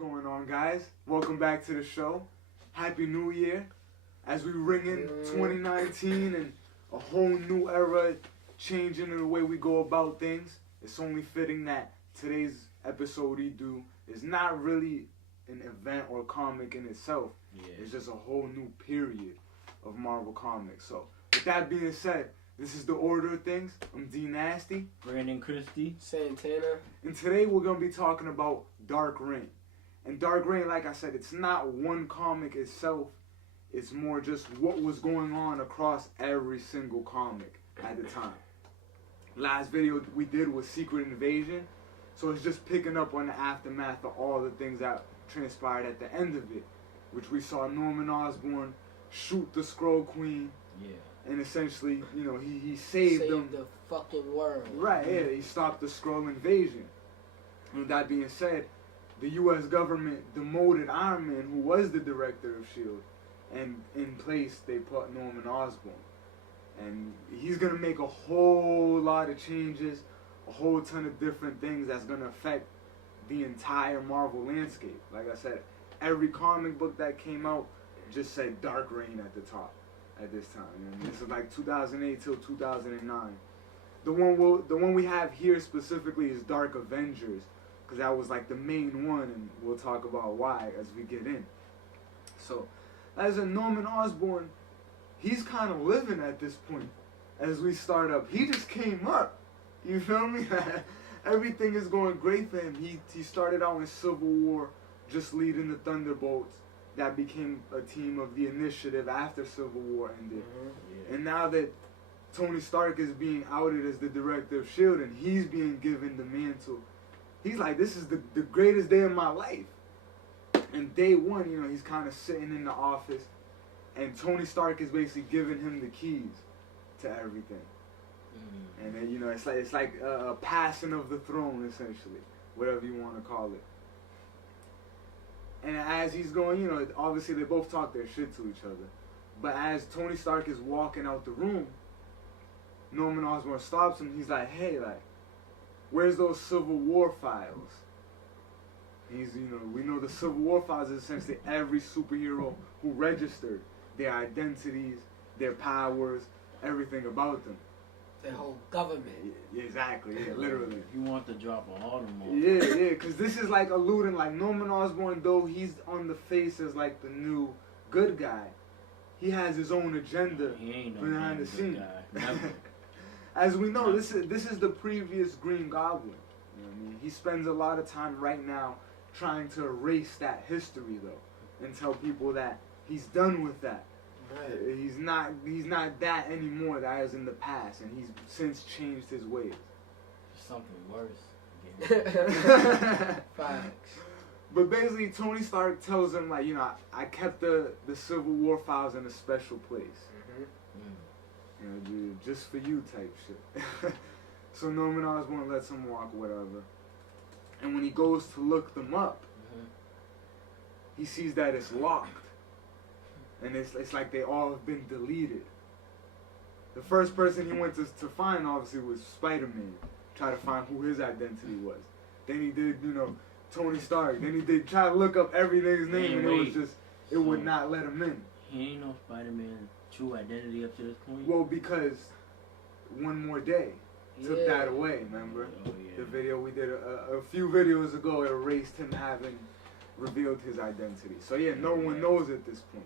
going on, guys? Welcome back to the show. Happy New Year. As we ring in 2019 and a whole new era changing the way we go about things, it's only fitting that today's episode we do is not really an event or comic in itself. It's just a whole new period of Marvel Comics. So, with that being said, this is the order of things. I'm D Nasty. Brandon Christie. Santana. And today we're going to be talking about Dark Reign. And Dark Reign, like I said, it's not one comic itself. It's more just what was going on across every single comic at the time. Last video we did was Secret Invasion. So it's just picking up on the aftermath of all the things that transpired at the end of it. Which we saw Norman Osborn shoot the Skrull Queen. Yeah. And essentially, you know, he saved them. the fucking world. Right, yeah, he stopped the Skrull invasion. And with that being said, the U.S. government demoted Iron Man, who was the director of S.H.I.E.L.D., and in place they put Norman Osborn. And he's going to make a whole lot of changes, a whole ton of different things that's going to affect the entire Marvel landscape. Like I said, every comic book that came out just said Dark Reign at the top at this time. And this is like 2008 till 2009. The one we have here specifically is Dark Avengers, because that was like the main one, and we'll talk about why as we get in. So, as a Norman Osborn, he's kind of living at this point as we start up. He just came up. You feel me? Everything is going great for him. He started out in Civil War, just leading the Thunderbolts. That became a team of the Initiative after Civil War ended. Yeah. And now that Tony Stark is being outed as the director of S.H.I.E.L.D. and he's being given the mantle, he's like, this is the greatest day of my life. And day one, you know, he's kind of sitting in the office, and Tony Stark is basically giving him the keys to everything. Mm-hmm. And then, you know, it's like a passing of the throne, essentially, whatever you want to call it. And as he's going, you know, obviously they both talk their shit to each other. But as Tony Stark is walking out the room, Norman Osborn stops him. He's like, hey, like, where's those Civil War files? He's, you know, we know the Civil War files is essentially every superhero who registered their identities, their powers, everything about them. The whole government. Yeah, exactly, yeah, literally. You want the drop on all them all. Yeah, because this is like alluding, like Norman Osborn, though he's on the face as like the new good guy, he has his own agenda He ain't no behind the scenes. Never. As we know, this is the previous Green Goblin. You know what I mean? He spends a lot of time right now trying to erase that history, though, and tell people that he's done with that. Right. He's not that anymore that was in the past, and he's since changed his ways. Something worse. Facts. But basically, Tony Stark tells him, like, you know, I kept the Civil War files in a special place. You know, dude, just for you type shit. So Norman Osborn lets him walk, whatever. And when he goes to look them up, he sees that it's locked. And it's like they all have been deleted. The first person he went to find, obviously, was Spider-Man. Try to find who his identity was. Then he did, you know, Tony Stark. Then he did try to look up everything's name, and it was just, it would not let him in. He ain't no Spider-Man true identity up to this point? Well, because One More Day took that away, remember? Oh, yeah. The video we did a few videos ago, it erased him having revealed his identity. So yeah, no one knows at this point.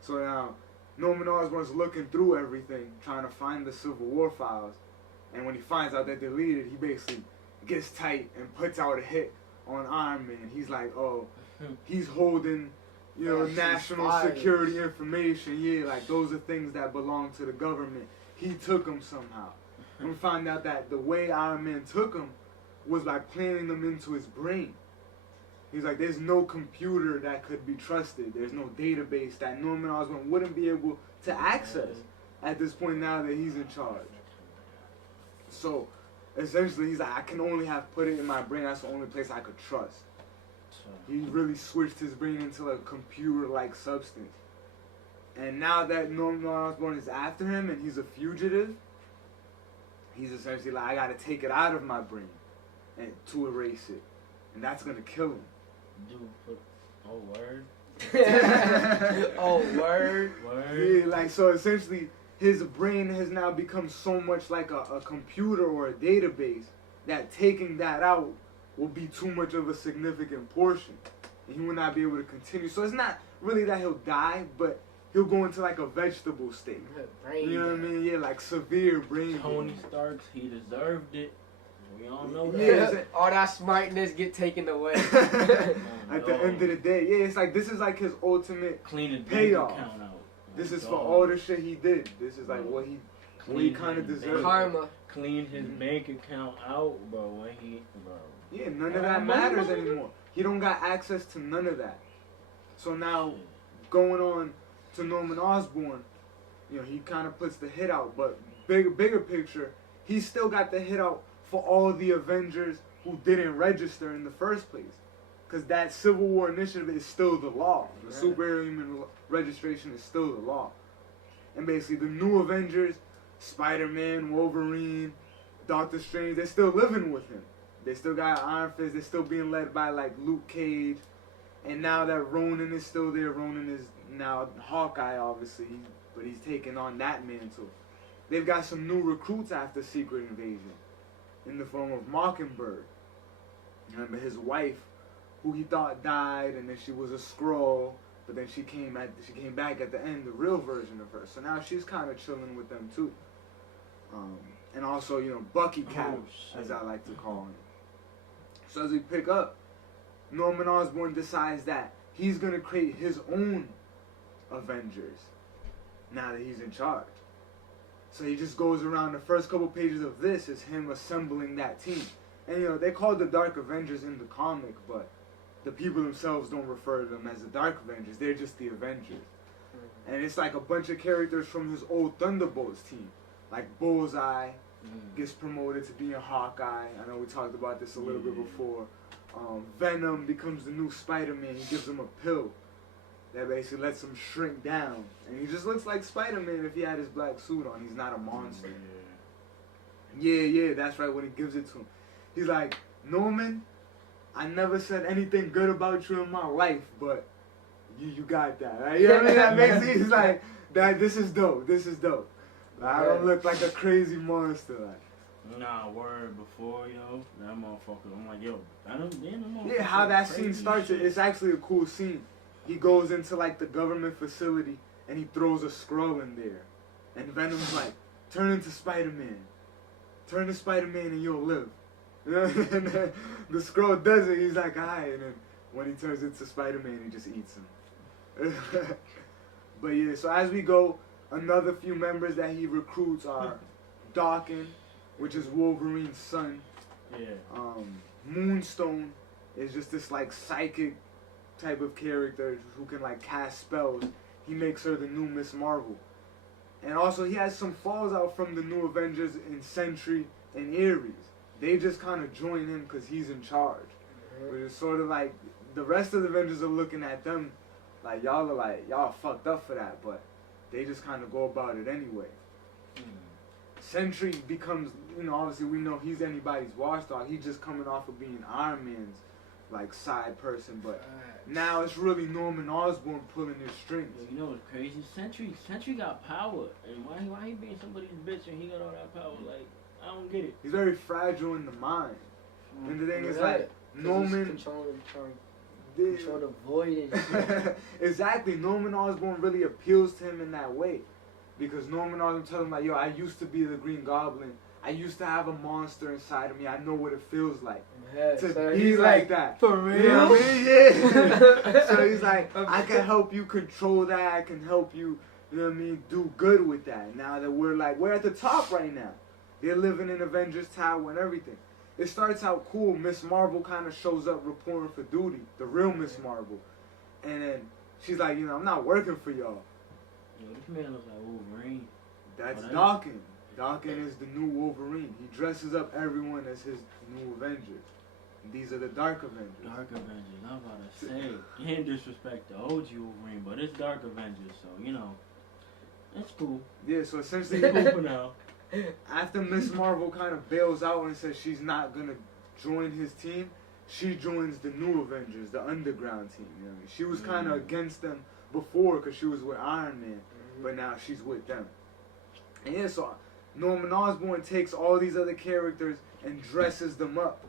So now, Norman Osborn's looking through everything, trying to find the Civil War files, and when he finds out they're deleted, he basically gets tight and puts out a hit on Iron Man. He's like, oh, he's holding, you know, national security information. Yeah, like those are things that belong to the government. He took them somehow. And we find out that the way Iron Man took them was by planting them into his brain. He's like, there's no computer that could be trusted. There's no database that Norman Osborn wouldn't be able to access at this point now that he's in charge. So, essentially, he's like, I can only have put it in my brain. That's the only place I could trust. He really switched his brain into a computer-like substance. And now that Norman Osborn is after him and he's a fugitive, he's essentially like, I gotta take it out of my brain and to erase it. and that's gonna kill him. Dude, oh, word. Oh, word. Word. Yeah, like, so essentially, his brain has now become so much like a computer or a database that taking that out will be too much of a significant portion. And he will not be able to continue. So it's not really that he'll die, but he'll go into like a vegetable state. Brain You know what I mean? Yeah, like severe brain Tony damage. Starks, he deserved it. We all know that. Yeah. All that smartness get taken away. At the end of the day, yeah, it's like this is like his ultimate. Clean his bank payoff. account out. This is Oh, for all the shit he did. This is like what he clean kind of his deserved. Karma. Clean his bank account out, bro. When he, bro. Yeah, none of that matters anymore. He don't got access to none of that. So now, going on to Norman Osborn, you know, he kind of puts the hit out, but bigger picture, he still got the hit out for all the Avengers who didn't register in the first place. Because that Civil War initiative is still the law. The superhuman registration is still the law. And basically, the new Avengers, Spider-Man, Wolverine, Doctor Strange, they're still living with him. They still got Iron Fist. They're still being led by, like, Luke Cage. And now that Ronan is still there, Ronan is now Hawkeye, obviously, but he's taking on that mantle. They've got some new recruits after Secret Invasion in the form of Mockingbird. Remember his wife, who he thought died, and then she was a Skrull, but then she came back at the end, the real version of her. So now she's kind of chilling with them too. And also, you know, Bucky Cap, as I like to call him. So as we pick up, Norman Osborn decides that he's gonna create his own Avengers now that he's in charge. So he just goes around. The first couple pages of this is him assembling that team. And you know, they call the Dark Avengers in the comic, but the people themselves don't refer to them as the Dark Avengers. They're just the Avengers. And it's like a bunch of characters from his old Thunderbolts team. Like Bullseye gets promoted to being Hawkeye. I know we talked about this a little bit before. Venom becomes the new Spider-Man. He gives him a pill that basically lets him shrink down. And he just looks like Spider-Man if he had his black suit on. He's not a monster. Yeah, that's right, when he gives it to him. He's like, Norman, I never said anything good about you in my life, but you got that. Right? You know what I mean? That makes it, he's like, this is dope. Like, I don't look like a crazy monster. Like, Nah, word before, yo, that motherfucker. I'm like, yo, yeah, how that scene starts, it's actually a cool scene. He goes into like the government facility and he throws a Skrull in there. And Venom's like, turn into Spider-Man. Turn to Spider-Man and you'll live. And then the Skrull does it, he's like, alright. And then when he turns into Spider-Man, he just eats him. But yeah, so as we go, another few members that he recruits are Dawkins, which is Wolverine's son. Yeah. Moonstone is just this like psychic type of character who can like cast spells. He makes her the new Miss Marvel. And also he has some falls out from the new Avengers in Sentry and Ares. They just kind of join him because he's in charge. Which is sort of like the rest of the Avengers are looking at them like y'all fucked up for that, but they just kind of go about it anyway. Sentry becomes, you know, obviously we know he's anybody's watchdog. He's just coming off of being Iron Man's like side person, but now it's really Norman Osborn pulling his strings. You know what's crazy? Sentry got power, and why he being somebody's bitch and he got all that power? Like, I don't get it. He's very fragile in the mind. And the thing is, like, Norman control the void and shit. Exactly. Norman Osborn really appeals to him in that way. Because Norman Osborn tells him, like, yo, I used to be the Green Goblin. I used to have a monster inside of me. I know what it feels like to be like that. For real? You know what I mean? Yeah. So he's like, I can help you control that. I can help you, you know what I mean, do good with that. Now that we're at the top right now. They're living in Avengers Tower and everything. It starts out cool. Miss Marvel kind of shows up reporting for duty. The real Miss Marvel. And then she's like, you know, I'm not working for y'all. Yo, this man looks like Wolverine. That's Dawkins. Dawkins is the new Wolverine. He dresses up everyone as his new Avengers. And these are the Dark Avengers. Dark Avengers, I'm about to say. You can't disrespect the OG Wolverine, but it's Dark Avengers, so, you know, it's cool. Yeah, so essentially, It's cool for now. after Miss Marvel kind of bails out and says she's not going to join his team, she joins the new Avengers, the underground team. You know what I mean? She was kind of against them before because she was with Iron Man, but now she's with them. And yeah, so Norman Osborn takes all these other characters and dresses them up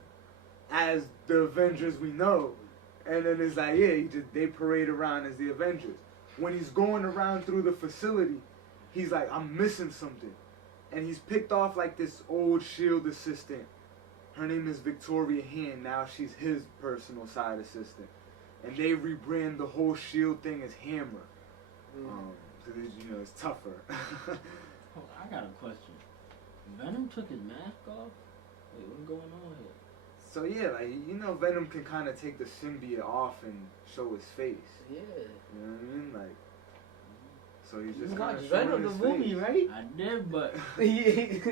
as the Avengers we know. And then it's like, yeah, they parade around as the Avengers. When he's going around through the facility, he's like, I'm missing something. And he's picked off like this old S.H.I.E.L.D. assistant. Her name is Victoria Hand. Now she's his personal side assistant. And they rebrand the whole S.H.I.E.L.D. thing as Hammer. Because, you know, it's tougher. Oh, I got a question. Venom took his mask off? Wait, what's going on here? So yeah, like, you know, Venom can kind of take the symbiote off and show his face. Yeah. You know what I mean? Like, so he's You just watched kind of showing Venom his the movie, face. right? I did, but Yeah. it's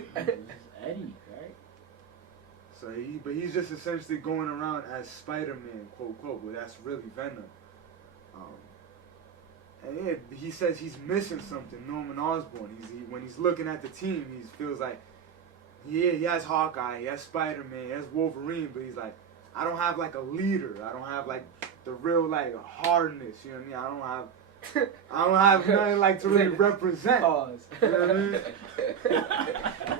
Eddie, right? So he's just essentially going around as Spider-Man, quote, quote, but that's really Venom. And yeah, he says he's missing something, Norman Osborn. When he's looking at the team, he feels like, yeah, he has Hawkeye, he has Spider-Man, he has Wolverine, but he's like, I don't have like a leader. I don't have like the real like hardness, you know what I mean? I don't have nothing like to really represent. Pause. You know what I mean?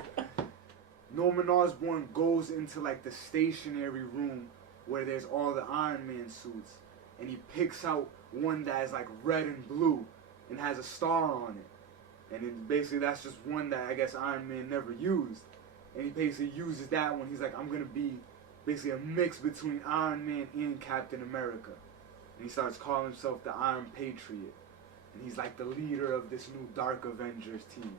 Norman Osborn goes into like the stationary room where there's all the Iron Man suits, and he picks out one that is like red and blue and has a star on it. And then basically that's just one that I guess Iron Man never used. And he basically uses that one. He's like, I'm going to be basically a mix between Iron Man and Captain America. And he starts calling himself the Iron Patriot. And he's like the leader of this new Dark Avengers team.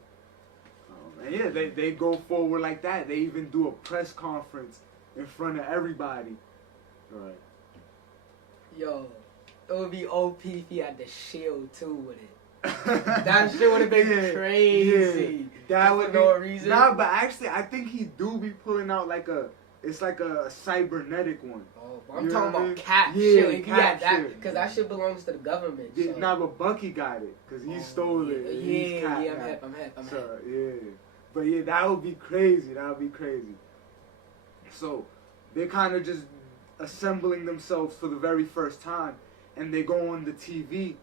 And yeah, they go forward like that. They even do a press conference in front of everybody. Right. Yo, it would be OP if he had the shield too with it. That shit would have been crazy. Yeah. That would for no reason. Nah, but actually, I think he do be pulling out like it's like a cybernetic one. Oh, but I'm talking about Cap shield. If he had that, because that shit belongs to the government. Yeah, so. nah, but Bucky got it because he stole it. Yeah, I'm hip. So, yeah. But yeah, that would be crazy. That would be crazy. So, they're kind of just assembling themselves for the very first time, and they go on the TV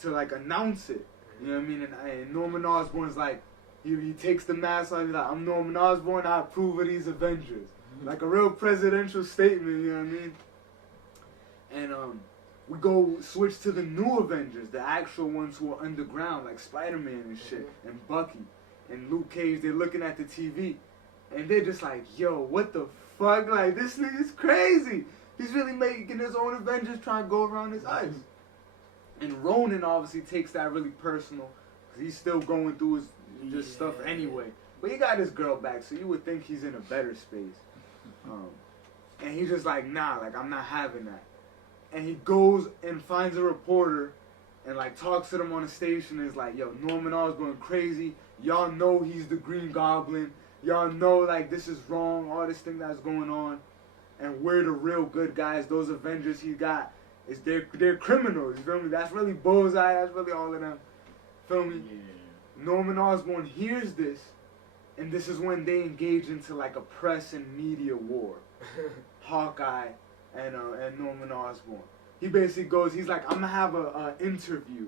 to like announce it. You know what I mean? And Norman Osborn's like, he takes the mask off. He's like, I'm Norman Osborn. I approve of these Avengers. Like a real presidential statement. You know what I mean? And we go switch to the new Avengers, the actual ones who are underground, like Spider-Man and shit, and Bucky and Luke Cage. They're looking at the TV, and they're just like, yo, what the fuck? Like, this nigga's crazy. He's really making his own Avengers trying to go around his ice. And Ronan obviously takes that really personal, because he's still going through his stuff anyway. But he got his girl back, so you would think he's in a better space. And he's just like, nah, like, I'm not having that. And he goes and finds a reporter and like talks to them on the station and is like, yo, Norman Osborn crazy. Y'all know he's the Green Goblin. Y'all know like this is wrong, all this thing that's going on. And we're the real good guys. Those Avengers he got, they're criminals, you feel me? That's really Bullseye, that's really all of them. Feel me? Yeah. Norman Osborn hears this, and this is when they engage into like a press and media war. Hawkeye and Norman Osborn. He basically goes, he's like, I'm gonna have a interview.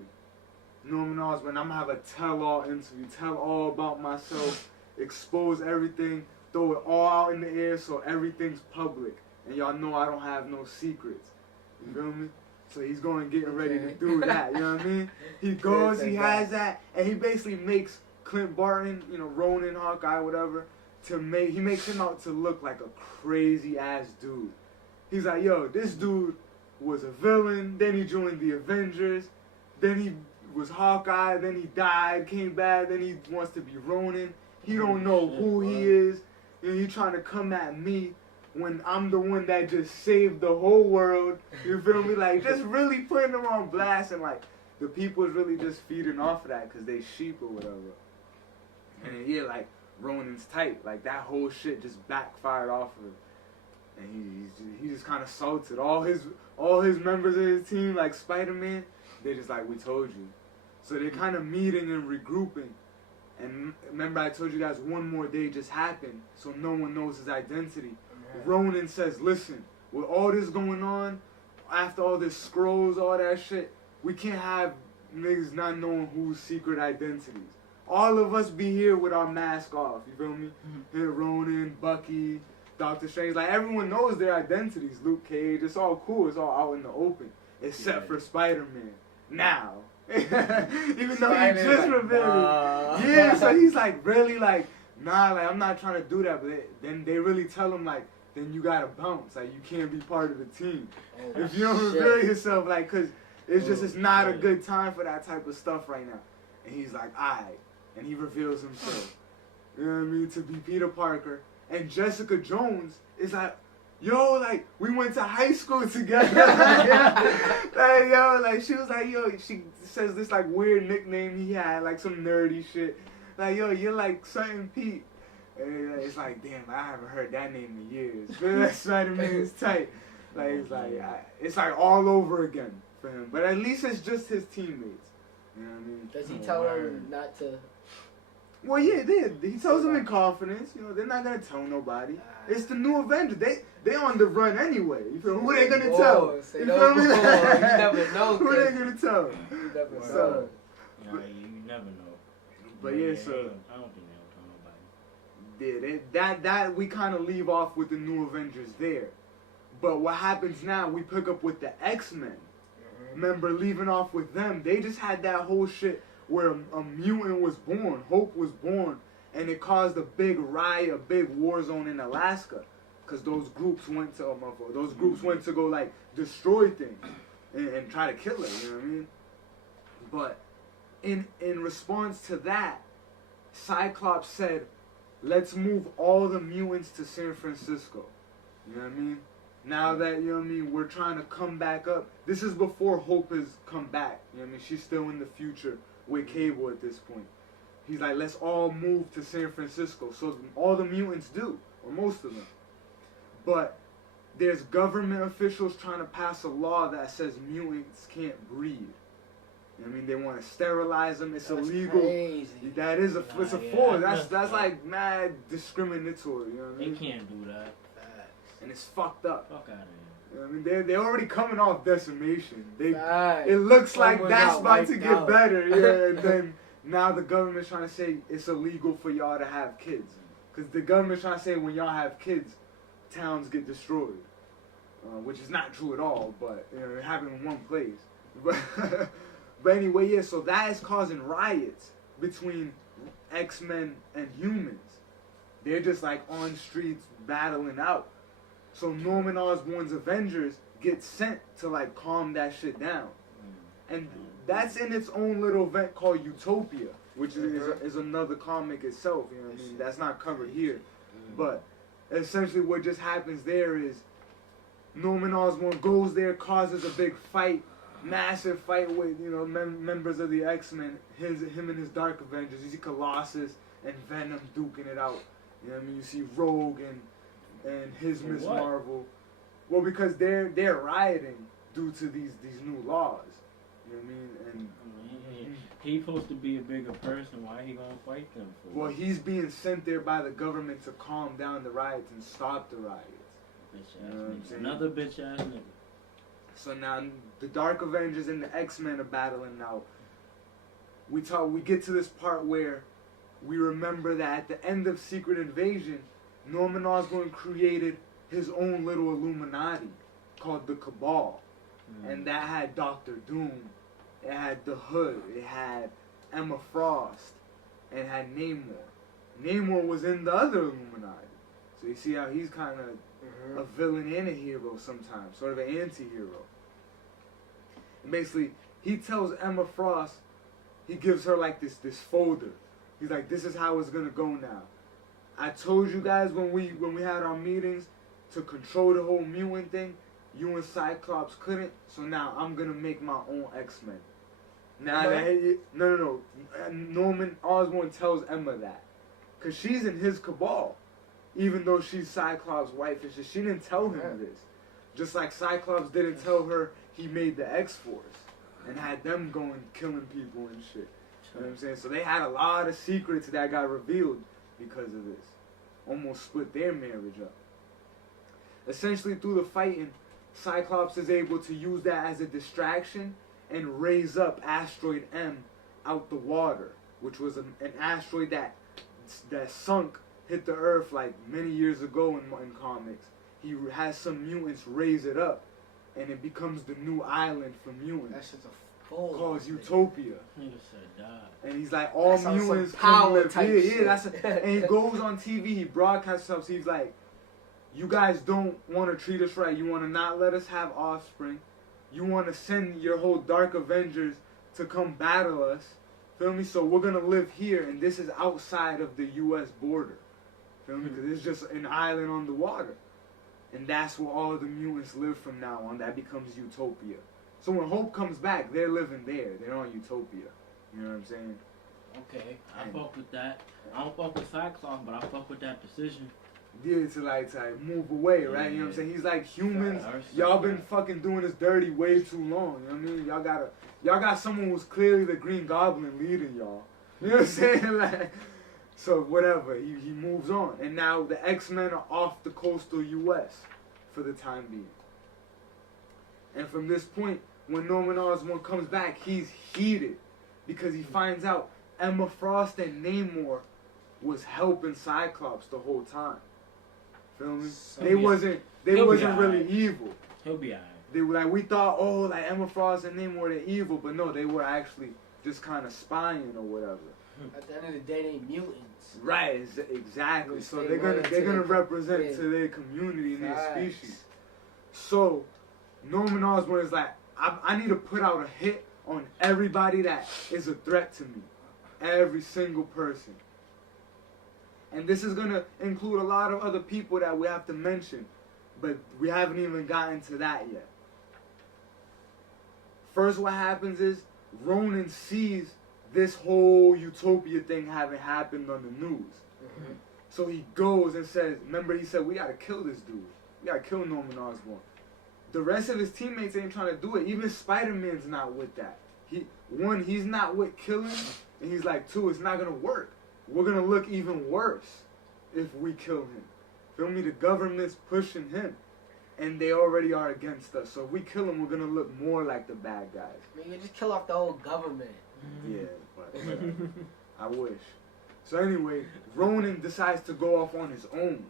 Norman Osborn, I'm gonna have a tell-all interview, tell all about myself, expose everything, throw it all out in the air so everything's public. And y'all know I don't have no secrets. You feel me? So he's going getting ready to do that, you know what I mean? He goes, he has that, and he basically makes Clint Barton, you know, Ronan, Hawkeye, whatever, he makes him out to look like a crazy ass dude. He's like, yo, this dude was a villain, then he joined the Avengers, then he was Hawkeye, then he died, came back, then he wants to be Ronin. He don't know who he is, and he trying to come at me when I'm the one that just saved the whole world. You feel me? Like, just really putting them on blast, and like, the people is really just feeding off of that because they sheep or whatever. And then, yeah, like, Ronin's tight. Like, that whole shit just backfired off of him. And he just kind of salted. All his members of his team, like Spider-Man, they're just like, we told you. So they're kind of meeting and regrouping. And remember I told you guys one more day just happened, so no one knows his identity. Ronan says, listen, with all this going on, after all this scrolls, all that shit, we can't have niggas not knowing whose secret identities. All of us be here with our mask off, you feel me? Here, Ronan, Bucky, Doctor Strange, like everyone knows their identities. Luke Cage, it's all cool, it's all out in the open, except for Spider-Man. Now, even though he just revealed it, yeah. So he's like really like, nah, like I'm not trying to do that. But then they really tell him like, then you gotta bounce, like you can't be part of the team if you don't reveal yourself, like, cause it's not a good time for that type of stuff right now. And he's like, alright, and he reveals himself. You know what I mean? To be Peter Parker. And Jessica Jones is like, yo, like, we went to high school together. Like, yo, like, she was like, yo, she says this, like, weird nickname he had, like, some nerdy shit. Like, yo, you're like something Pete. And it's like, damn, I haven't heard that name in years. But that Spider-Man is tight. Like, it's like all over again for him. But at least it's just his teammates. You know what I mean? Does he tell them not to? Well, yeah, he tells them in confidence. You know, they're not gonna tell nobody. It's the new Avengers. They on the run anyway. You feel? Who they gonna tell? You feel me? You never know. Who they gonna tell? You never know. So, you never know. But yeah, so I don't think they'll tell nobody. Yeah, that we kind of leave off with the new Avengers there. But what happens now? We pick up with the X-Men. Remember, leaving off with them, they just had that whole shit where a mutant was born, Hope was born, and it caused a big riot, a big war zone in Alaska, because those groups went to go like destroy things and try to kill her. You know what I mean? But in response to that, Cyclops said, "Let's move all the mutants to San Francisco." You know what I mean? Now that, you know what I mean, we're trying to come back up. This is before Hope has come back. You know what I mean? She's still in the future with Cable at this point. He's like, let's all move to San Francisco. So all the mutants do, or most of them. But there's government officials trying to pass a law that says mutants can't breed. You know what I mean? They want to sterilize them. It's illegal. Crazy. That is it's a force. That's like mad discriminatory. You know what I mean? They can't do that. And it's fucked up. Fuck out of here. You know what I mean? They're already coming off decimation. It looks like that's about to get better. Yeah, and then now the government's trying to say it's illegal for y'all to have kids. Because the government's trying to say when y'all have kids, towns get destroyed. Which is not true at all, but you know, it happened in one place. But anyway, yeah, so that is causing riots between X-Men and humans. They're just like on streets battling out. So Norman Osborn's Avengers get sent to like calm that shit down. And that's in its own little event called Utopia, which is another comic itself, you know what I mean? That's not covered here. But essentially what just happens there is Norman Osborn goes there, causes a big fight, massive fight with, you know, members of the X-Men, him and his Dark Avengers. You see Colossus and Venom duking it out. You know what I mean? You see Rogue and his Miss Marvel. Well, because they're rioting due to these new laws. You know what I mean? And he's supposed to be a bigger person. Why he gonna fight them for? Well, he's being sent there by the government to calm down the riots and stop the riots. Bitch ass nigga. Another bitch ass nigga. So now the Dark Avengers and the X-Men are battling now. We get to this part where we remember that at the end of Secret Invasion, Norman Osborn created his own little Illuminati called the Cabal. And that had Doctor Doom, it had the Hood, it had Emma Frost, and it had Namor. Namor was in the other Illuminati. So you see how he's kind of a villain and a hero sometimes, sort of an anti-hero. And basically, he tells Emma Frost, he gives her like this folder. He's like, this is how it's going to go now. I told you guys when we had our meetings to control the whole mutant thing, you and Cyclops couldn't, so now I'm gonna make my own X-Men. Now no. Norman Osborn tells Emma that, cause she's in his cabal, even though she's Cyclops' wife and shit. She didn't tell him this, just like Cyclops didn't tell her he made the X-Force and had them going killing people and shit. You know what I'm saying? So they had a lot of secrets that got revealed because of this. Almost split their marriage up. essentially through the fighting, Cyclops is able to use that as a distraction and raise up Asteroid M out the water, which was an asteroid that sunk, hit the Earth like many years ago in comics. He has some mutants raise it up, and it becomes the new island for mutants. That's just a fool. Called Utopia. Nigga said die. And he's like, all That sounds mutants some come power live type here. shit. Yeah, that's and he goes on TV, he broadcasts stuff, so he's like, you guys don't want to treat us right. You want to not let us have offspring. You want to send your whole Dark Avengers to come battle us. Feel me? So we're going to live here, and this is outside of the U.S. border. Feel me? Because it's just an island on the water. And that's where all the mutants live from now on. That becomes Utopia. So when Hope comes back, they're living there. They're on Utopia. You know what I'm saying? Okay, I fuck with that. I don't fuck with Cyclops, but I fuck with that decision. Yeah, to like move away, right? You know what I'm saying? He's like, humans, y'all been fucking doing this dirty way too long. You know what I mean? Y'all got someone who's clearly the Green Goblin leading y'all. You know what I'm saying? Like, so whatever, he moves on, and now the X-Men are off the coastal U.S. for the time being. And from this point, when Norman Osborn comes back, he's heated because he finds out Emma Frost and Namor was helping Cyclops the whole time. Feel me? They wasn't really evil. He'll be alright. They were like, we thought, oh, like Emma Frost and Namor, they're evil, but no, they were actually just kind of spying or whatever. At the end of the day, they mutants. Right, exactly. So They they're gonna represent yeah. to their community and their Facts. species. So Norman Osborn is like, I need to put out a hit on everybody that is a threat to me, every single person. And this is gonna include a lot of other people that we have to mention, but we haven't even gotten to that yet. First, what happens is Ronan sees this whole Utopia thing having happened on the news. Mm-hmm. So he goes and says, remember he said, we gotta kill this dude. We gotta kill Norman Osborn. The rest of his teammates ain't trying to do it. Even Spider-Man's not with that. He's not with killing, and he's like, two, it's not gonna work. We're gonna look even worse if we kill him. Feel me? The government's pushing him, and they already are against us. So if we kill him, we're gonna look more like the bad guys. I mean, you just kill off the whole government. Yeah, but I wish. So anyway, Ronan decides to go off on his own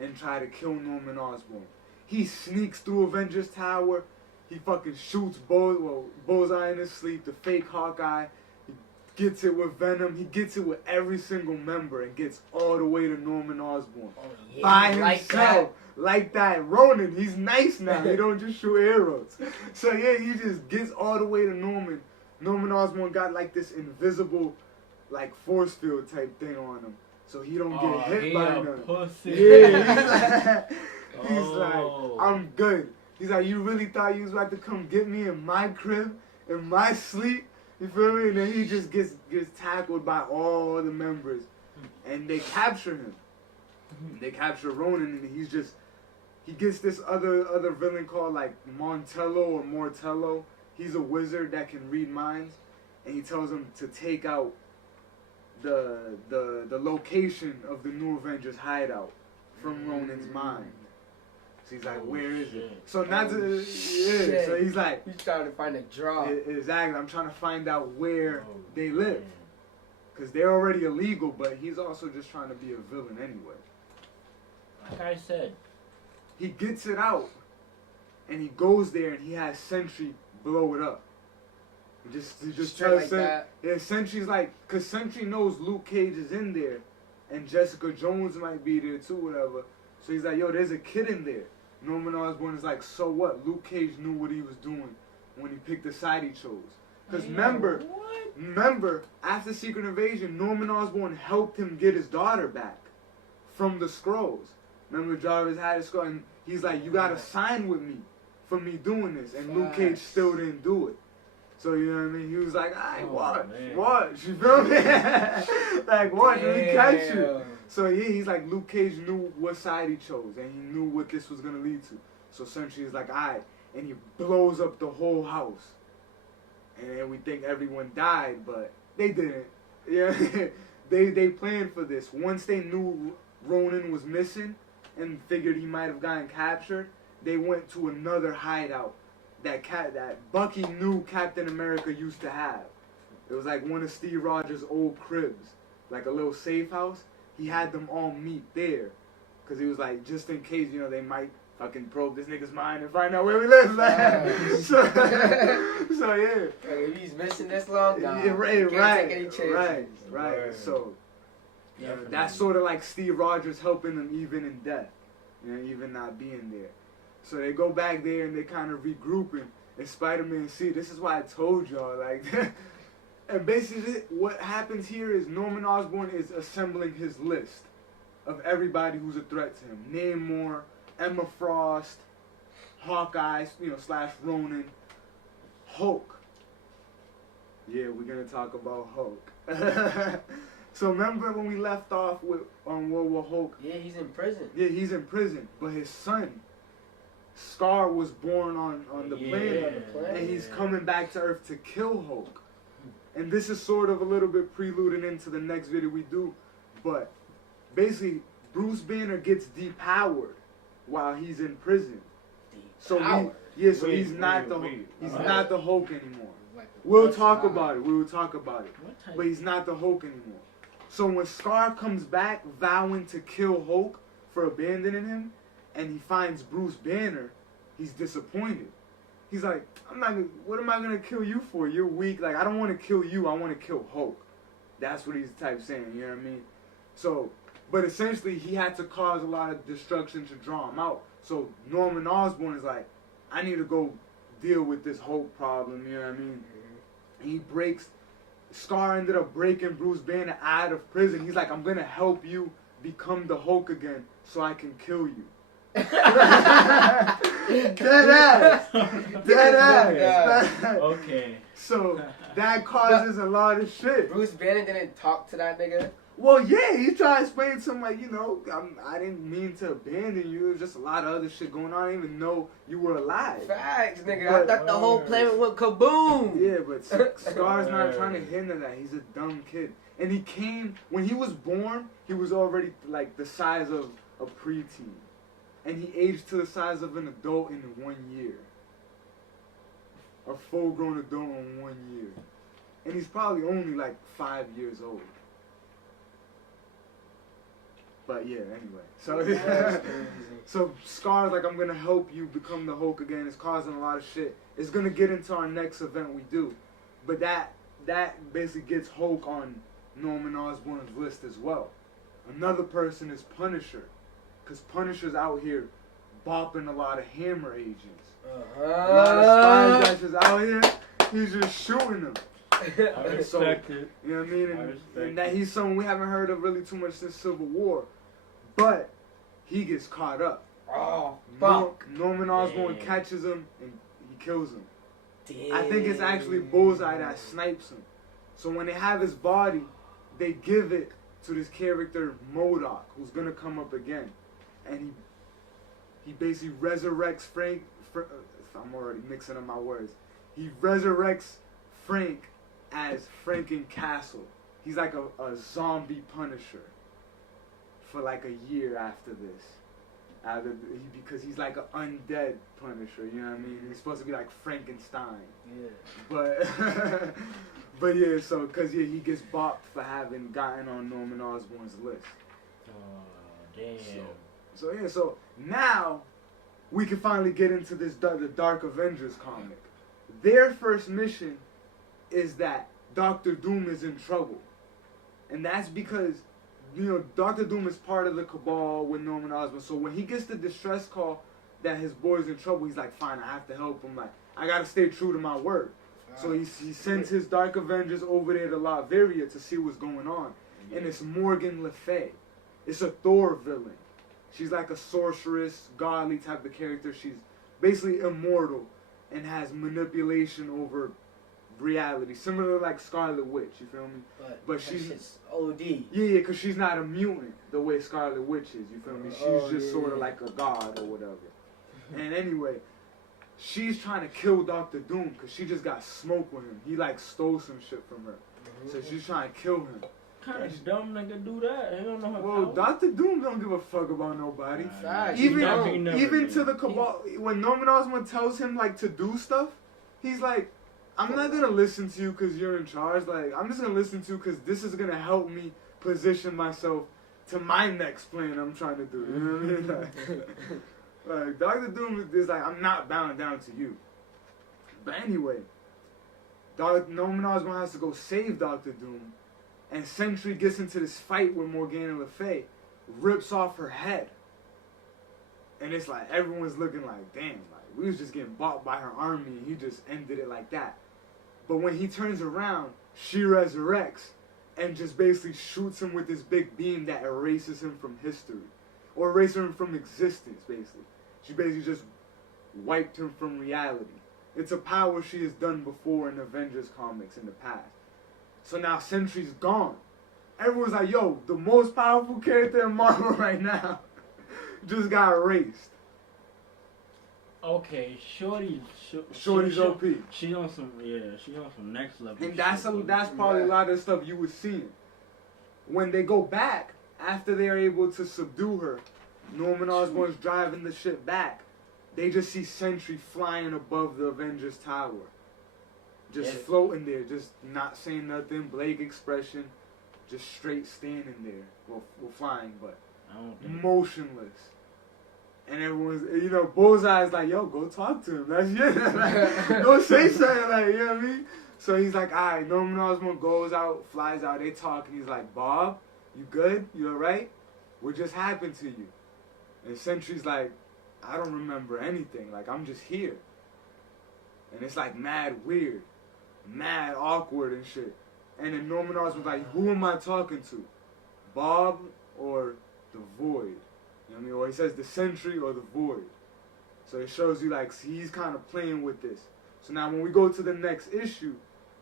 and try to kill Norman Osborn. He sneaks through Avengers Tower. He fucking shoots Bullseye in his sleep, the fake Hawkeye. He gets it with Venom. He gets it with every single member and gets all the way to Norman Osborn. Oh, yeah, By like himself. Like that. Ronan, he's nice now. He don't just shoot arrows. So yeah, he just gets all the way to Norman. Norman Osborn got like this invisible, like force field type thing on him, so he don't get hit by none. Pussy. Yeah, he's Oh. like, I'm good. He's like, you really thought you was about to come get me in my crib, in my sleep? You feel me? And then he just gets tackled by all the members, and they capture him. They capture Ronan, and he gets this other villain called like Montello or Mortello. He's a wizard that can read minds, and he tells him to take out the location of the New Avengers hideout from Ronan's mind. So he's like, where is it? So so he's like, he's trying to find a draw. Exactly. I'm trying to find out where they live, because they're already illegal, but he's also just trying to be a villain anyway. Like I said, he gets it out, and he goes there, and he has Sentry blow it up. He just Straight tells like Sentry, that. yeah, Sentry's like, cause Sentry knows Luke Cage is in there, and Jessica Jones might be there too, whatever. So he's like, yo, there's a kid in there. Norman Osborn is like, so what? Luke Cage knew what he was doing when he picked the side he chose. Cause remember, after Secret Invasion, Norman Osborn helped him get his daughter back from the Skrulls. Remember, Jarvis had his skull, and he's like, you gotta sign with me for me doing this, and Luke Cage still didn't do it. So, you know what I mean? He was like, watch, you feel me? Like, watch, let me catch you. So, yeah, he's like, Luke Cage knew what side he chose, and he knew what this was gonna lead to. So, Sentry is like, alright, and he blows up the whole house. And then we think everyone died, but they didn't. Yeah, they planned for this. Once they knew Ronan was missing, and figured he might have gotten captured, they went to another hideout that Bucky knew Captain America used to have. It was like one of Steve Rogers' old cribs, like a little safe house. He had them all meet there, cause he was like, just in case, you know, they might fucking probe this nigga's mind and find out where we live. So yeah. If he's missing this long, nah, yeah, right, can't take any chances. Right. So that's sort of like Steve Rogers helping them even in death, you know, even not being there. So they go back there and they kind of regrouping. And Spider-Man, see, this is why I told y'all, like, and basically what happens here is Norman Osborn is assembling his list of everybody who's a threat to him. Namor, Emma Frost, Hawkeye, you know, / Ronan, Hulk. Yeah, we're gonna talk about Hulk. So remember when we left off with on World War Hulk? Yeah, he's in prison. Yeah, he's in prison, but his son, Scar, was born on the planet, and he's coming back to Earth to kill Hulk. And this is sort of a little bit preluding into the next video we do, but basically Bruce Banner gets depowered while he's in prison. So he's not the Hulk anymore. We'll talk about it. But he's not the Hulk anymore. So when Scar comes back vowing to kill Hulk for abandoning him, and he finds Bruce Banner, he's disappointed. He's like, what am I gonna kill you for? You're weak. Like, I don't want to kill you. I want to kill Hulk. That's what he's type saying. You know what I mean? So, but essentially, he had to cause a lot of destruction to draw him out. So Norman Osborn is like, I need to go deal with this Hulk problem. You know what I mean? And Scar ended up breaking Bruce Banner out of prison. He's like, I'm gonna help you become the Hulk again, so I can kill you. Dead ass. Okay. So that causes a lot of shit. Bruce Banner didn't talk to that nigga. Well, yeah, he tried to explain to him, like, you know, I didn't mean to abandon you. There's just a lot of other shit going on. I didn't even know you were alive. Facts, nigga. I thought the whole planet went kaboom. Yeah, but Scar's not trying to hinder that. He's a dumb kid. And when he was born, he was already, like, the size of a preteen. And he aged to the size of an adult in 1 year. A full-grown adult in 1 year. And he's probably only, like, 5 years old. But yeah, anyway. So Scar's like, I'm gonna help you become the Hulk again. It's causing a lot of shit. It's gonna get into our next event we do. But that basically gets Hulk on Norman Osborn's list as well. Another person is Punisher. Because Punisher's out here bopping a lot of Hammer agents. A lot of spies that's just out here. He's just shooting them. I respect it. You know what I mean? And that he's someone we haven't heard of really too much since Civil War. But he gets caught up. Oh, fuck. Norman Osborn catches him and he kills him. Damn. I think it's actually Bullseye that snipes him. So when they have his body, they give it to this character MODOK, who's gonna come up again. And he basically resurrects Frank. I'm already mixing up my words. He resurrects Frank as Franken-Castle. He's like a zombie Punisher for like a year after this. Because he's like an undead Punisher, you know what I mean? He's supposed to be like Frankenstein. Yeah. But yeah, so, because he gets bopped for having gotten on Norman Osborn's list. Oh, damn. So now we can finally get into the Dark Avengers comic. Their first mission is that Dr. Doom is in trouble. And that's because, you know, Dr. Doom is part of the cabal with Norman Osborn. So when he gets the distress call that his boy's in trouble, he's like, fine, I have to help him. Like, I gotta stay true to my word. So he sends his Dark Avengers over there to Latveria to see what's going on. And it's Morgan Le Fay. It's a Thor villain. She's like a sorceress, godly type of character. She's basically immortal and has manipulation over reality, similar to like Scarlet Witch. You feel me? But she's OD. Yeah, because she's not a mutant the way Scarlet Witch is. You feel me? She's just sort of like a god or whatever. And anyway, she's trying to kill Dr. Doom because she just got smoked with him. He like stole some shit from her, so she's trying to kill him. kind of dumb nigga do that? He don't know how. Well, Dr. Doom don't give a fuck about nobody. Facts. Even He never even did. to the cabal, when Norman Osborn tells him like to do stuff, he's like, I'm not gonna listen to you because you're in charge. Like, I'm just gonna listen to you because this is gonna help me position myself to my next plan I'm trying to do. You know what I mean? Like Dr. Doom is like, I'm not bowing down to you. But anyway, Norman Osborn has to go save Dr. Doom, and Sentry gets into this fight with Morgana Le Fay, rips off her head. And it's like, everyone's looking like, damn, like, we was just getting bought by her army, and he just ended it like that. But when he turns around, she resurrects, and just basically shoots him with this big beam that erases him from history. Or erases him from existence, basically. She basically just wiped him from reality. It's a power she has done before in Avengers comics in the past. So now Sentry's gone. Everyone's like, yo, the most powerful character in Marvel right now just got erased. Okay, Shorty's OP. She on some next level. And that's probably a lot of the stuff you were seeing. When they go back, after they're able to subdue her, Norman Osborn's driving the ship back. They just see Sentry flying above the Avengers Tower. Just floating there, just not saying nothing, blank expression, just straight standing there. Well flying, but motionless. And everyone's, Bullseye's like, yo, go talk to him. That's it. Like, go say something, like, you know what I mean? So he's like, all right, Norman Osborn goes out, flies out, they talk, and he's like, Bob, you good? You all right? What just happened to you? And Sentry's like, I don't remember anything. Like, I'm just here. And it's like mad weird, mad awkward and shit. And then Norman Osborn's like, who am I talking to? Bob or the Void? You know what I mean? Or he says the Sentry or the Void. So it shows you like he's kind of playing with this. So now when we go to the next issue,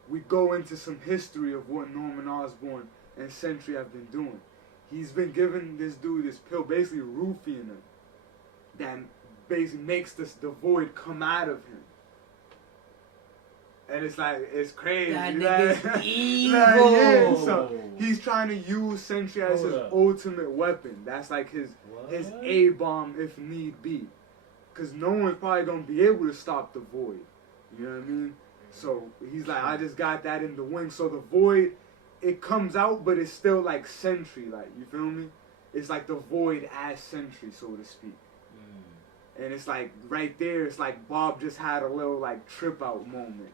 we go into some history of what Norman Osborn and Sentry have been doing. He's been giving this dude this pill, basically roofing him, that basically makes the Void come out of him. And it's like, it's crazy. That like, nigga's evil. like, yeah, so he's trying to use Sentry as his ultimate weapon. That's like his A-bomb if need be. Because no one's probably going to be able to stop the Void. You know what I mean? So he's like, I just got that in the wing. So the Void, it comes out, but it's still like Sentry. Like, you feel me? It's like the Void as Sentry, so to speak. And it's like, right there, it's like Bob just had a little like trip out moment.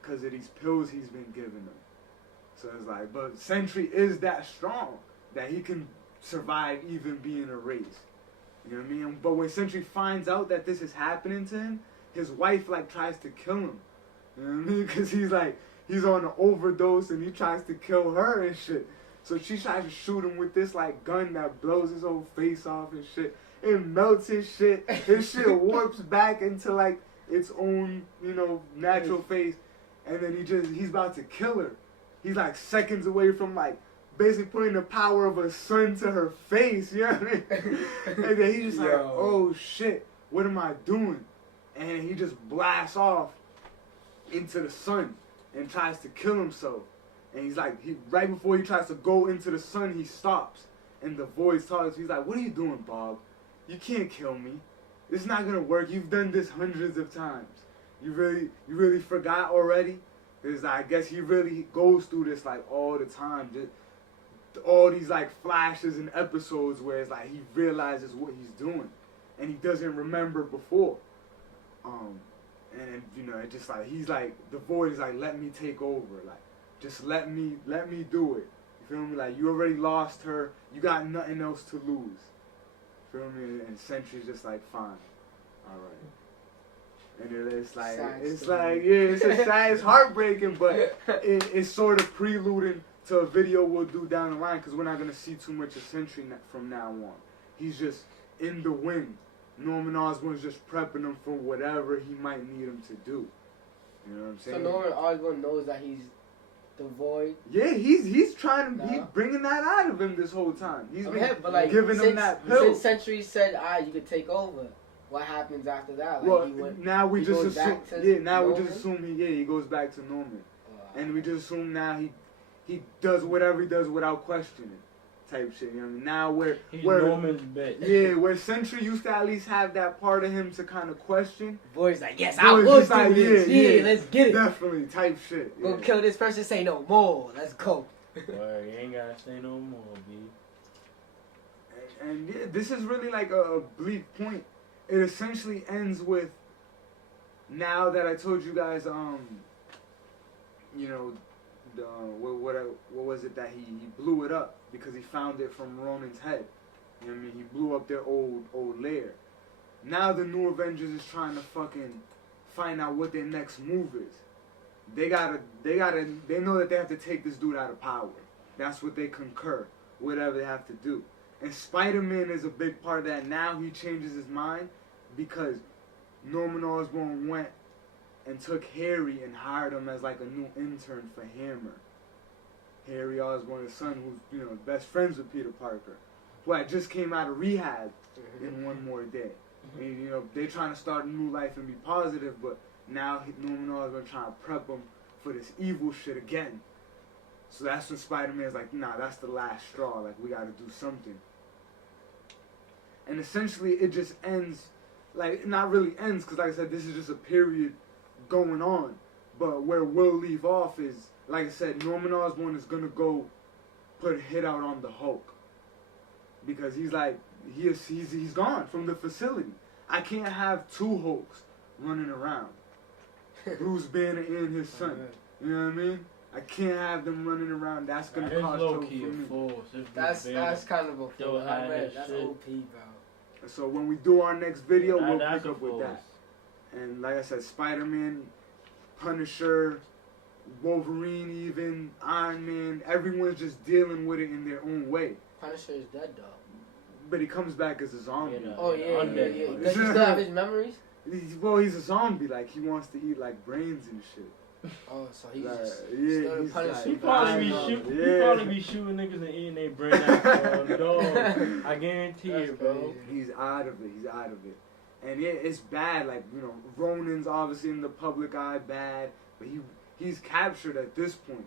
Because of these pills he's been giving them. So it's like, but Sentry is that strong that he can survive even being erased. You know what I mean? But when Sentry finds out that this is happening to him, his wife like tries to kill him. You know what I mean? Because he's like, he's on an overdose and he tries to kill her and shit. So she tries to shoot him with this like gun that blows his whole face off and shit. It melts his shit. His shit warps back into like its own, natural face. And then he's about to kill her. He's like seconds away from like basically putting the power of a sun to her face, you know what I mean? And then he's just like, oh shit, what am I doing? And he just blasts off into the sun and tries to kill himself. And he's like, right before he tries to go into the sun, he stops. And the Void's talking to him. He's like, what are you doing, Bob? You can't kill me. It's not gonna work. You've done this hundreds of times. You really forgot already? Because I guess he really goes through this like all the time. Just all these like flashes and episodes where it's like he realizes what he's doing. And he doesn't remember before. And it just like, he's like, the Void is like, let me take over. Like, just let me do it. You feel me? Like, you already lost her. You got nothing else to lose. Feel me? And Sentry's just like, fine. Alright. And it's like, it's sad, it's heartbreaking, but it's sort of preluding to a video we'll do down the line, because we're not going to see too much of Sentry from now on. He's just in the wing. Norman Osborn's just prepping him for whatever he might need him to do. You know what I'm saying? So Norman Osborn knows that he's the Void? Yeah, he's trying to, he's bringing that out of him this whole time. He's been giving him that pill. Since Sentry said, you could take over. What happens after that? Like, well, now we just assume. He goes back to Norman, and we just assume now he does whatever he does without questioning, type shit. You know what I mean? Now He's where Norman's bitch. yeah, where Sentry used to at least have that part of him to kind of question. Boy's like, yes, Boy's I will just do like, this. Yeah, let's get it. Definitely, type shit. Go Yeah. kill this person, say no more. Let's go. Boy, you ain't gotta say no more, B. And yeah, this is really like a bleak point. It essentially ends with, now that I told you guys, you know, the what was it that he blew it up because he found it from Ronan's head. You know what I mean? He blew up their old lair. Now the new Avengers is trying to fucking find out what their next move is. They know that they have to take this dude out of power. That's what they concur, whatever they have to do. And Spider-Man is a big part of that. Now he changes his mind because Norman Osborn went and took Harry and hired him as like a new intern for Hammer. Harry Osborn's son, who's, you know, best friends with Peter Parker, who had just came out of rehab in one more day. And, you know, they're trying to start a new life and be positive, but now Norman Osborn trying to prep them for this evil shit again. So that's when Spider-Man's like, nah, that's the last straw. Like, we gotta do something. And essentially, it just ends, like, not really ends, because like I said, this is just a period going on. But where we'll leave off is, like I said, Norman Osborn is gonna go put a hit out on the Hulk. Because he's like, he's gone from the facility. I can't have two Hulks running around. Bruce Banner and his son. You know what I mean? I can't have them running around. That's gonna cost low them key for me. a force. That's kind of a Still fool. had his That's shit. OP, bro. So when we do our next video, we'll That's pick up a with force. that. And like I said, Spider-Man, Punisher, Wolverine, even Iron Man, everyone's just dealing with it in their own way. Punisher is dead, though. But he comes back as a zombie. Yeah, no. Oh, yeah. Undead. Does he still have his memories? He's a zombie. Like, he wants to eat, like, brains and shit. Oh, so he's Like, just yeah, still he's Punisher. like- He probably be Yeah. shooting niggas and eating their brain out. Dog. I guarantee That's it, bro. crazy. He's out of it. And yeah, it's bad. Like, you know, Ronan's obviously in the public eye bad, but he's captured at this point.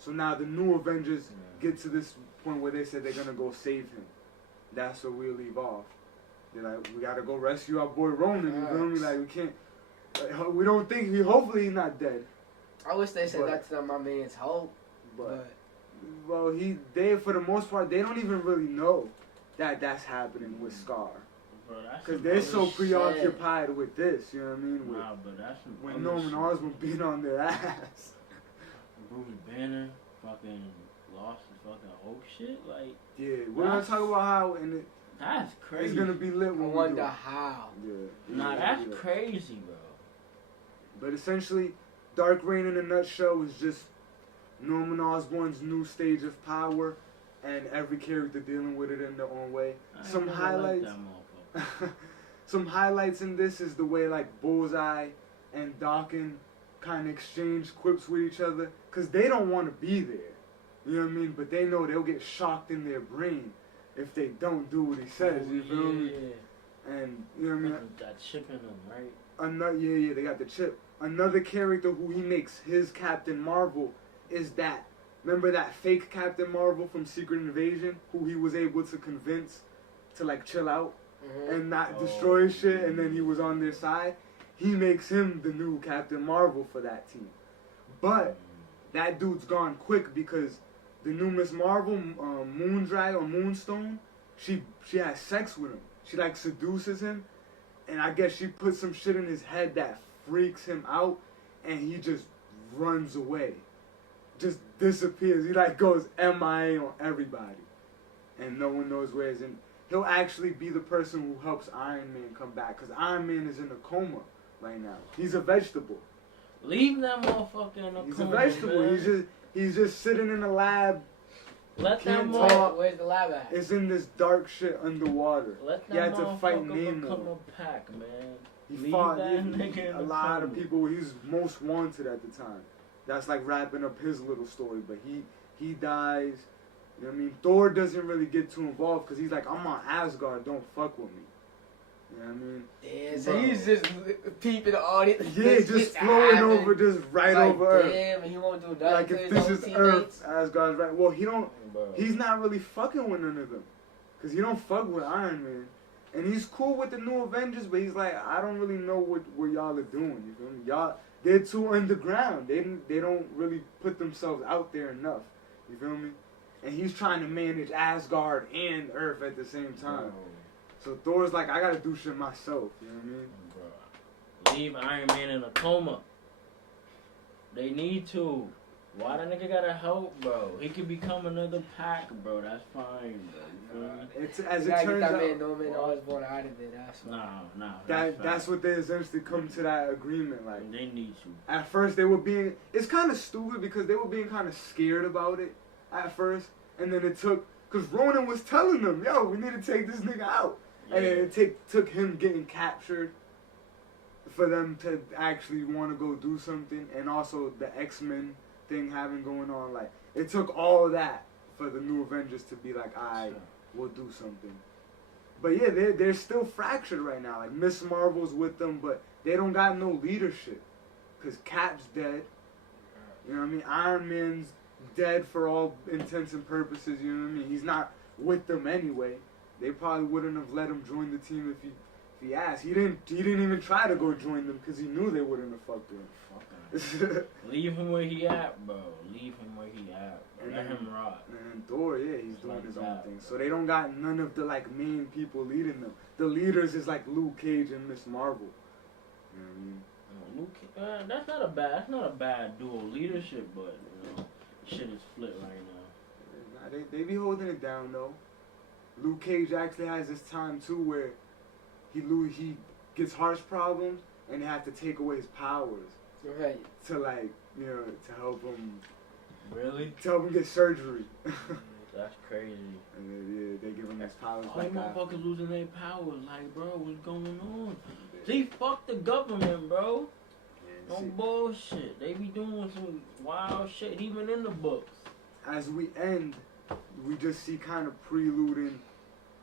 So now the new Avengers get to this point where they said they're gonna go save him. That's where we'll leave off. They're like, we gotta go rescue our boy Ronan. You feel me? Like, we can't. Like, we don't think hopefully he's not dead. I wish they said But- that to my man's Hulk, but Well, they for the most part they don't even really know that that's happening with Scar. Bro, that's Because some they're other so shit. preoccupied with this, you know what I mean? With, Nah, but that's some when other Norman shit. Osborn being on their ass. Bruce Banner fucking lost his fucking Hulk shit. Like, Yeah, we're gonna talk about how and that's crazy. it's gonna be lit I when we do wonder it. how. Yeah. Nah, Yeah, that's yeah. crazy, bro. But essentially, Dark Reign in a nutshell is just Norman Osborn's new stage of power, and every character dealing with it in their own way. I ain't Some never highlights. liked that motherfucker. Some highlights in this is the way like Bullseye and Dawkins kind of exchange quips with each other, cause they don't want to be there. You know what I mean? But they know they'll get shocked in their brain if they don't do what he says. You feel me? And you know what I mean? Put that chip in them, right? Another, yeah, they got the chip. Another character who he makes his Captain Marvel is that. Remember that fake Captain Marvel from Secret Invasion, who he was able to convince to like chill out and not destroy shit, and then he was on their side. He makes him the new Captain Marvel for that team. But that dude's gone quick because the new Miss Marvel, Moondrag or Moonstone, she has sex with him. She like seduces him, and I guess she puts some shit in his head that freaks him out, and he just runs away. Just disappears. He like goes MIA on everybody, and no one knows where he's in. He'll actually be the person who helps Iron Man come back, because Iron Man is in a coma right now. He's a vegetable. Leave that motherfucker in a He's coma, a vegetable. man. He's just sitting in a lab. Let that can't motherfucker. talk. Where's the lab at? It's in this dark shit underwater. Let He that had to fight motherfucker become Namor. a pack, man. He Leave fought that nigga in a the lot of coma. people. He's most wanted at the time. That's like wrapping up his little story. But he dies. You know what I mean? Thor doesn't really get too involved because he's like, I'm on Asgard. Don't fuck with me. You know what I mean? Yeah, so Bro. he's just peeping the audience. Yeah, just flowing over, just right like, over Earth. Damn, and he won't do nothing. Like, to if his this own is teammates. Earth, Asgard's right. Well, Bro. he's not really fucking with none of them. Because he don't fuck with Iron Man. And he's cool with the new Avengers, but he's like, I don't really know what y'all are doing. You feel me? Y'all, they're too underground. They don't really put themselves out there enough. You feel me? And he's trying to manage Asgard and Earth at the same time. So Thor's like, I gotta do shit myself. You know what I mean? Bro. Leave Iron Man in a coma. They need to. Why that nigga gotta help, bro? He could become another pack, bro. That's fine, bro. You feel me? It's as You it gotta turns get that out. man Norman Osborn out of there. That's why. No. That's what they essentially come to that agreement. Like, They need to. at first they were being, it's kind of stupid because they were being kind of scared about it at first, and then it took, because Ronan was telling them, yo, we need to take this nigga out, and then it took him getting captured for them to actually want to go do something, and also the X-Men thing having going on. Like, it took all that for the new Avengers to be like, alright, we'll do something. But yeah, they're still fractured right now. Like, Miss Marvel's with them, but they don't got no leadership. Because Cap's dead. You know what I mean? Iron Man's dead for all intents and purposes, you know what I mean? He's not with them anyway. They probably wouldn't have let him join the team if he asked. He didn't even try to go join them because he knew they wouldn't have fucked with him. Leave him where he at, bro. Leave him where he at. And Let then- him rock. And Thor, yeah, he's doing Like his own that, thing. bro. So they don't got none of the like main people leading them. The leaders is like Luke Cage and Miss Marvel. You know what I mean? Luke, that's not a bad dual leadership, but you know, shit is flipped right now. Nah, they be holding it down though. Luke Cage actually has this time too where he gets heart problems and they have to take away his powers Right. to like, you know, to help him get surgery. That's crazy. And then, yeah, they give him his powers All these back out. motherfuckers losing their powers. Like, bro, what's going on? See, fuck the government, bro. Yeah, No see, bullshit. They be doing some wild shit, even in the books. as we end, we just see kind of preluding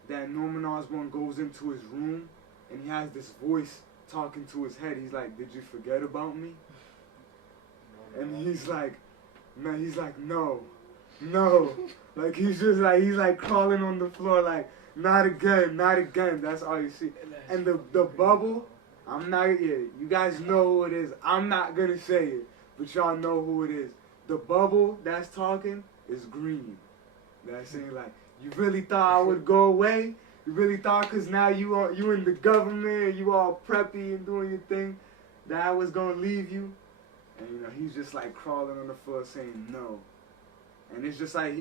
that Norman Osborn goes into his room and he has this voice talking to his head. He's like, "Did you forget about me?" And he's like, man, he's like, no. Like he's like crawling on the floor like, not again. That's all you see. And the bubble, I'm not, yeah, you guys know who it is. I'm not gonna say it, but y'all know who it is. The bubble that's talking is green. That's saying like, you really thought I would go away? You really thought because now you in the government, you all preppy and doing your thing, that I was gonna leave you? And you know, he's just like crawling on the floor saying no. And it's just like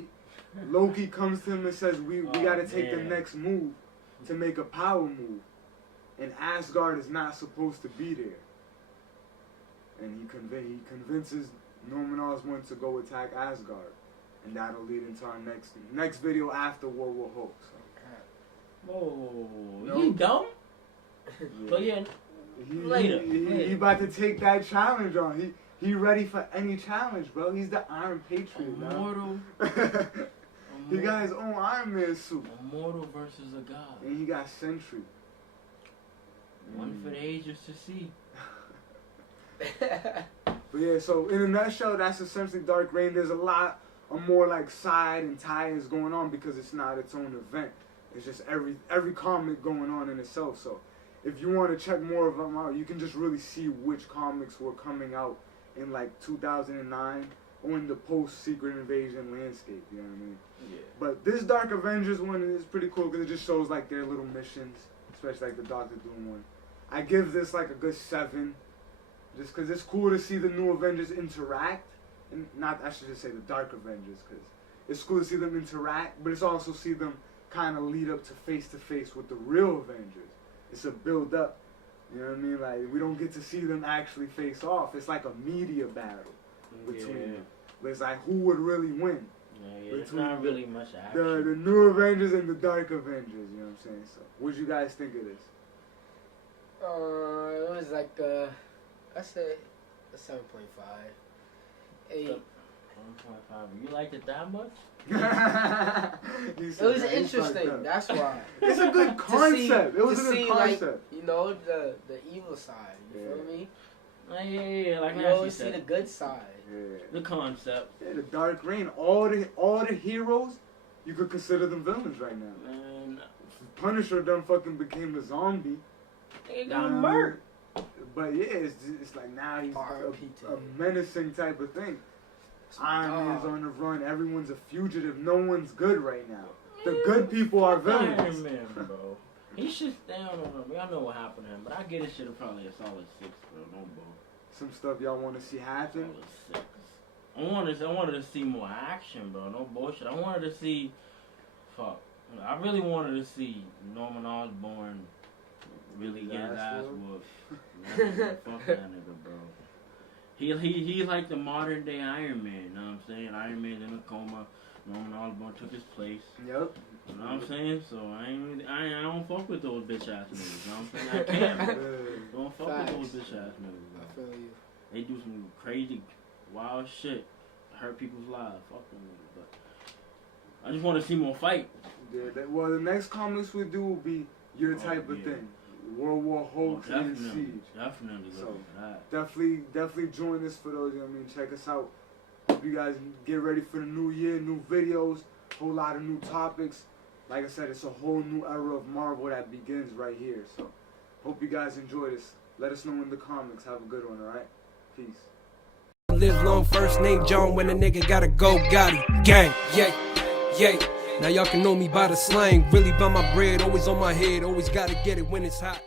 Loki comes to him and says, we gotta take the next move to make a power move. And Asgard is not supposed to be there. And he convinces Norman Osborn to go attack Asgard. And that'll lead into our next video after World War Hulk. So. Whoa, No. you dumb? But yeah, later. He about to take that challenge on. He ready for any challenge, bro. He's the Iron Patriot, man. Immortal. He got his own Iron Man suit. Immortal versus a god. And he got Sentry. One for the ages to see. But yeah, so in a nutshell, that's essentially Dark Reign. There's a lot of more like side and tie-ins going on because it's not its own event. It's just every comic going on in itself. So if you want to check more of them out, you can just really see which comics were coming out in like 2009 or in the post-Secret Invasion landscape. You know what I mean? Yeah. But this Dark Avengers one is pretty cool because it just shows like their little missions, especially like the Doctor Doom one. I give this like a good 7, just because it's cool to see the new Avengers interact, and I should just say the Dark Avengers, because it's cool to see them interact, but it's also see them kind of lead up to face with the real Avengers. It's a build up, you know what I mean? Like we don't get to see them actually face off. It's like a media battle between them. But it's like who would really win? Yeah, it's not really much action. The new Avengers and the Dark Avengers, you know what I'm saying? So, what do you guys think of this? It was like I said a 7.5. 8. 1.5. You liked it that much? It was interesting. That's why. It's a good concept. It was a good concept. Like, you know, the evil side. You feel me? Yeah. Like you always see the good side. Yeah. The concept. Yeah, the Dark Reign. All the heroes, you could consider them villains right now. Man. Punisher done fucking became a zombie. They got murked. But yeah, it's like now he's a menacing type of thing. Iron Man's on the run. Everyone's a fugitive. No one's good right now. The good people are villains. Iron Man, bro. He should stand on him. Y'all know what happened to him, but I get it. Should have probably a solid 6, bro. No bull. Some stuff y'all want to see happen. Solid 6. I wanted to see more action, bro. No bullshit. I wanted to see. Fuck. I really wanted to see Norman Osborn really get his ass whooped. Fuck that nigga, bro. He's like the modern day Iron Man, you know what I'm saying? Iron Man's in a coma. Norman Osborn took his place. Yep. You know what I'm saying? So I don't fuck with those bitch ass niggas. You know what I'm saying? I can't. Don't fuck with those bitch ass niggas. Bro. I feel you. They do some crazy, wild shit. Hurt people's lives. Fuck them niggas. But I just want to see more fight. Yeah. Well, the next comics we do will be your type of thing. World War Hulk and Siege. Definitely. So that. definitely join us for those. You know what I mean, check us out. Hope you guys get ready for the new year, new videos, whole lot of new topics. Like I said, it's a whole new era of Marvel that begins right here. So hope you guys enjoy this. Let us know in the comments. Have a good one, alright? Peace. Live long, first name John, when a nigga gotta go, got it. Gang, yeah. Now y'all can know me by the slang, really by my bread, always on my head, always gotta get it when it's hot.